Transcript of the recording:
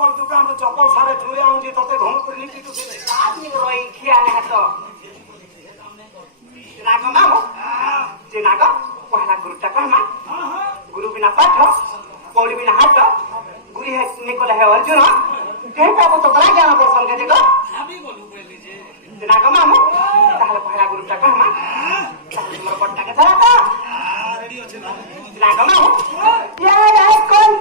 चप्पल दुकान तो चप्पल सारे चुरे आऊंगी तो घूम कर नीचे तो आदमी रोई खिया नहीं तो नाग मामो जे नाग पहला गुरु टका मा गुरु बिना पाठ पौड़ी बिना हाथ गुरु है निकोला है अर्जुन कहता वो तो बड़ा ज्ञान दर्शन के देखो जे नाग मामो ताहले पहला गुरु टका मा ताहले तुमर बट्टा के चला था रेडी अछि ना नाग मामो या कौन